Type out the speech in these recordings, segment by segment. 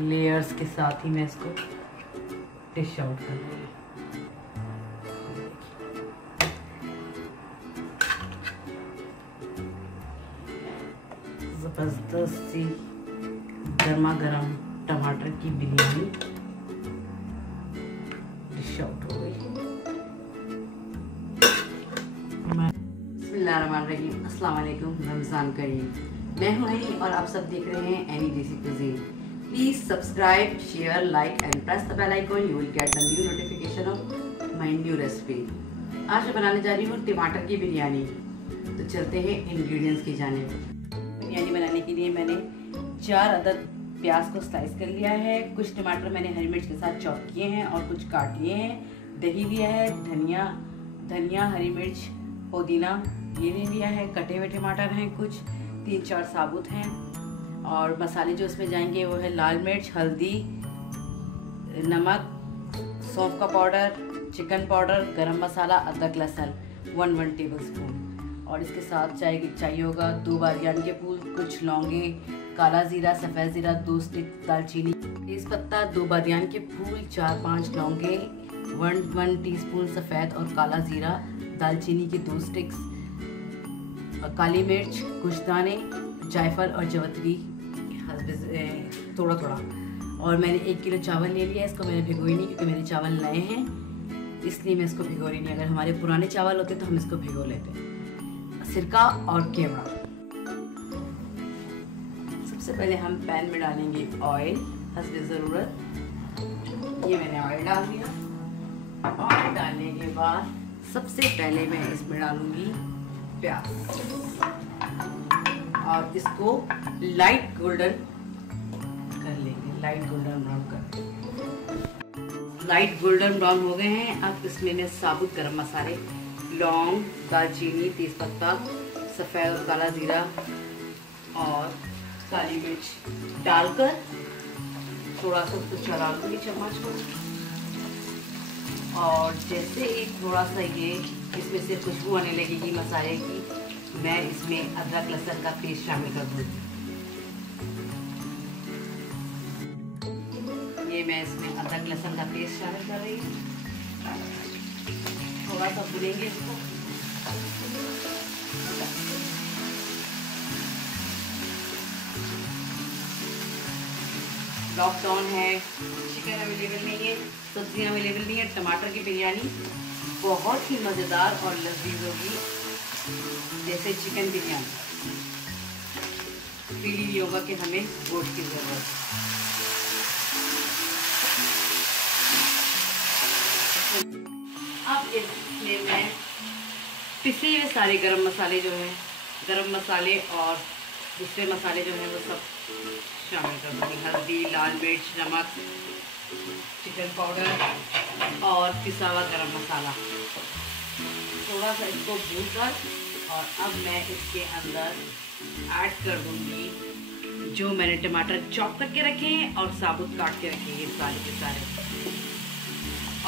Layers के साथ ही मैं इसको डिश आउट कर रही हूँ। ज़बरदस्त सी गर्मा गर्म टमाटर की बिरयानी डिश आउट हो गई। बिस्मिल्लाहिर्रहमानिर्रहीम, अस्सलाम वालेकुम, रमज़ान करीम। मैं हूँ एनी और आप सब देख रहे हैं any desi cuisine. Please subscribe, share, like and press the bell icon. You will get the new notification of my new recipe. आज मैं बनाने जा रही हूँ टमाटर की बिरयानी। तो चलते हैं इंग्रेडिएंट्स की जानिब। बिरयानी बनाने के लिए मैंने 4 अदद प्याज को स्लाइस कर लिया है। कुछ टमाटर मैंने हरी मिर्च के साथ चॉप किए हैं और कुछ काट लिए हैं। दही लिया है, धनिया, हरी मिर्च, पुदीना ये ले लिया है। कटे हुए टमाटर हैं, कुछ 3-4 साबुत हैं। और मसाले जो इसमें जाएंगे वो है लाल मिर्च, हल्दी, नमक, सौंफ का पाउडर, चिकन पाउडर, गरम मसाला, अदरक लहसुन 1 टेबल स्पून। और इसके साथ चाहिए होगा 2 बादियान के फूल, कुछ लौंगे, काला ज़ीरा, सफ़ेद ज़ीरा, 2 स्टिक दालचीनी, तेज़पत्ता, 2 बादियान के फूल, 4-5 लौंगे, 1 टीस्पून सफ़ेद और काला ज़ीरा, दालचीनी की 2 स्टिक्स, काली मिर्च, कुछ दाने, जायफल और जवतरी थोड़ा थोड़ा। और मैंने 1 किलो चावल ले लिया। इसको मैंने भिगोई नहीं क्योंकि मेरे चावल नए हैं, इसलिए मैं इसको भिगो रही नहीं। अगर हमारे पुराने चावल होते तो हम इसको भिगो लेते। सिरका और केवड़ा। सबसे पहले हम पैन में डालेंगे ऑयल हस्बे ज़रूरत। ये मैंने ऑयल डाल दिया। ऑयल डालने के बाद सबसे पहले मैं इसमें डालूंगी प्याज और इसको लाइट गोल्डन कर लेंगे। लाइट गोल्डन ब्राउन कर। लाइट गोल्डन ब्राउन हो गए हैं। अब इसमें मैं साबुत गरम मसाले, लौंग, दालचीनी, तेज़पत्ता, सफ़ेद और काला ज़ीरा और काली मिर्च डालकर थोड़ा सा उसको चला लूँगी चम्मच को। और जैसे ही थोड़ा सा ये इसमें से खुशबू आने लगेगी मसाले की, मैं इसमें अदरक लहसुन का पेस्ट शामिल कर दूँगी। ये मैं इसमें अदरक लहसुन का पेस्ट शामिल कर रही हूँ। थोड़ा सा भूनेंगे इसको। लॉकडाउन है, चिकन अवेलेबल नहीं है, सब्जियां अवेलेबल नहीं है। टमाटर की बिरयानी बहुत ही मज़ेदार और लजीज होगी, जैसे चिकन बिरयानी। फील ही होगा कि हमें गोश्त की ज़रूरत है। अब इसमें मैं पिसे हुए सारे गरम मसाले जो हैं, गरम मसाले और दूसरे मसाले जो हैं वो सब शामिल कर दूँगी। हल्दी, लाल मिर्च, नमक, चिकन पाउडर और पिसा हुआ गरम मसाला। थोड़ा सा इसको भूनकर और अब मैं इसके अंदर ऐड कर दूँगी जो मैंने टमाटर चॉप करके रखे हैं और साबुत काट के रखे हैं सारे के सारे।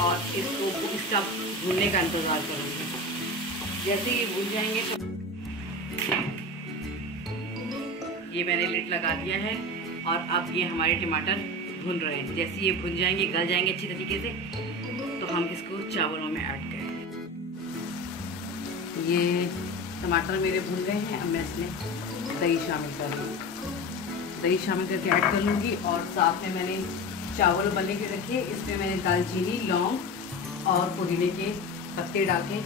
और इसको इसका भूनने का इंतज़ार करूँगी। जैसे ये भून जाएंगे तो ये मैंने लिड लगा दिया है और अब ये हमारे टमाटर भुन रहे हैं। जैसे ये भुन जाएंगे, गल जाएंगे अच्छी तरीके से, तो हम इसको चावलों में ऐड करेंगे। ये टमाटर मेरे भुन गए हैं। अब मैं इसमें दही शामिल कर लूँगी। दही शामिल करके ऐड कर लूँगी। और साथ में मैंने चावल उबलने के रखे, इसमें मैंने दालचीनी, लौंग और पुदीने के पत्ते डाल के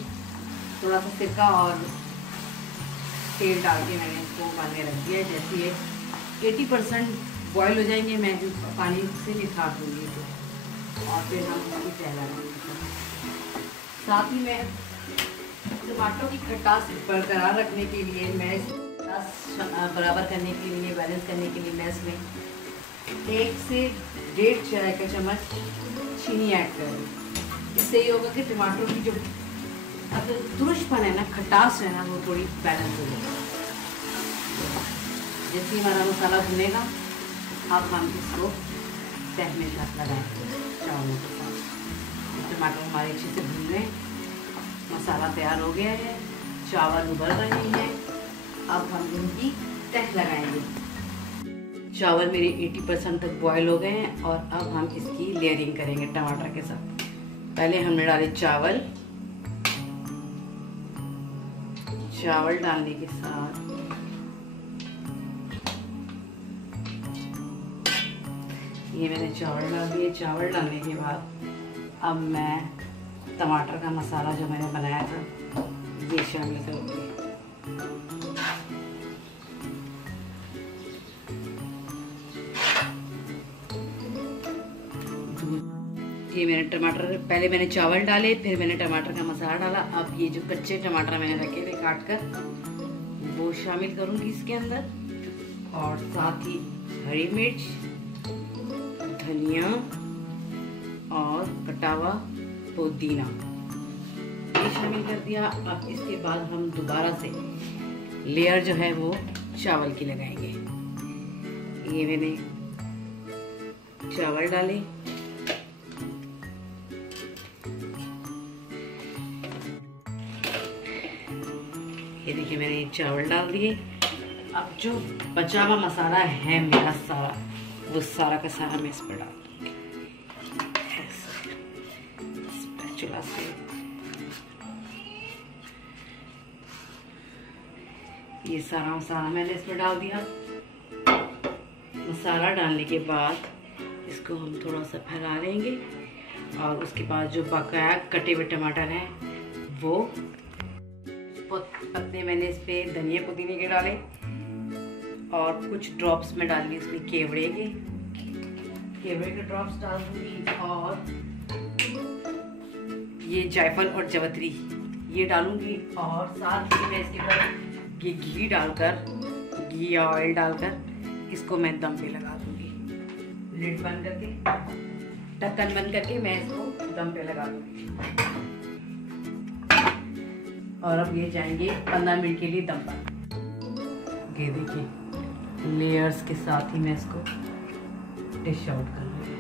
थोड़ा सा सिरका और तेल डाल के मैंने इसको उबालने रख दिया है। जैसे ये 80% बॉयल हो जाएंगे, मैं पानी से निकाल दूँगी इसे और फिर हम इसकी तह लगाएंगे। साथ ही मैं टमाटरों की खटास बरकरार रखने के लिए, मैं बराबर करने के लिए, बैलेंस करने के लिए मैं इसमें 1 से 1.5 चाय का चम्मच चीनी ऐड करूँ। इससे ये होगा कि टमाटरों की जो तुरशपन है ना, खटास है ना, वो थोड़ी बैलेंस हो जाएगी। जैसे हमारा मसाला भुनेगा, अब हम इसको तह में लगाएंगे चावलों के साथ। टमाटर हमारे अच्छे से भून गए, मसाला तैयार हो गया है, चावल उबल रहे हैं। अब हम इनकी तह लगाएंगे। चावल मेरे 80% तक बॉयल हो गए हैं और अब हम इसकी लेयरिंग करेंगे टमाटर के साथ। पहले हमने डाले चावल। चावल डालने के साथ ये मैंने चावल डाल दिए। चावल डालने के बाद अब मैं टमाटर का मसाला जो मैंने बनाया था ये शामिल करूँगी। ये मैंने टमाटर, पहले मैंने चावल डाले, फिर मैंने टमाटर का मसाला डाला। अब ये जो कच्चे टमाटर मैंने रखे थे काट कर वो शामिल करूंगी इसके अंदर, और साथ ही हरी मिर्च, धनिया और कटा हुआ पुदीना ये शामिल कर दिया। अब इसके बाद हम दोबारा से लेयर जो है वो चावल की लगाएंगे। ये मैंने चावल डाले, ये देखिए मैंने चावल डाल दिए। अब जो बचा हुआ मसाला है मेरा सारा, वो सारा का सारा मैं इस पर डाल दूंगी स्पैचुला से। ये सारा मसाला मैंने इसमें डाल दिया। मसाला डालने के बाद इसको हम थोड़ा सा फैला लेंगे, और उसके बाद जो बकाया कटे हुए टमाटर हैं वो पत्ते मैंने इस पे धनिया पुदीने के डाले, और कुछ ड्रॉप्स में डाल दी इसमें केवड़े के ड्रॉप्स डाल दूंगी, और ये जायफल और जवतरी ये डालूंगी, और साथ ही मैं इसके ऊपर ये घी डालकर, घी या ऑयल डालकर इसको मैं दम पे लगा दूंगी। लिड बंद करके, ढक्कन बंद करके मैं इसको दम पे लगा दूंगी, और अब ये जाएंगे 15 मिनट के लिए दम पर। ये देखिए लेयर्स के साथ ही मैं इसको डिश आउट कर लूँगी।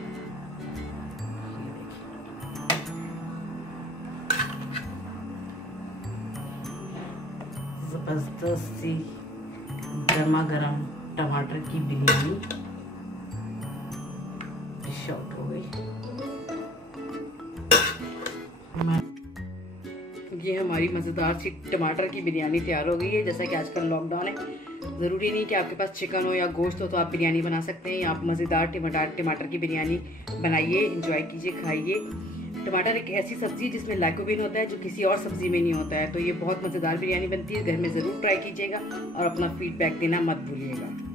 जबरदस्त सी गर्मा गर्म टमाटर की बिरयानी डिश आउट हो गई। ये हमारी मज़ेदार सी टमाटर की बिरयानी तैयार हो गई है। जैसा कि आजकल लॉकडाउन है, ज़रूरी नहीं कि आपके पास चिकन हो या गोश्त हो तो आप बिरयानी बना सकते हैं। आप मज़ेदार टमाटर की बिरयानी बनाइए, इंजॉय कीजिए, खाइए। टमाटर एक ऐसी सब्ज़ी जिसमें लाइकोपिन होता है जो किसी और सब्ज़ी में नहीं होता है, तो ये बहुत मज़ेदार बिरयानी बनती है। घर में ज़रूर ट्राई कीजिएगा और अपना फीडबैक देना मत भूलिएगा।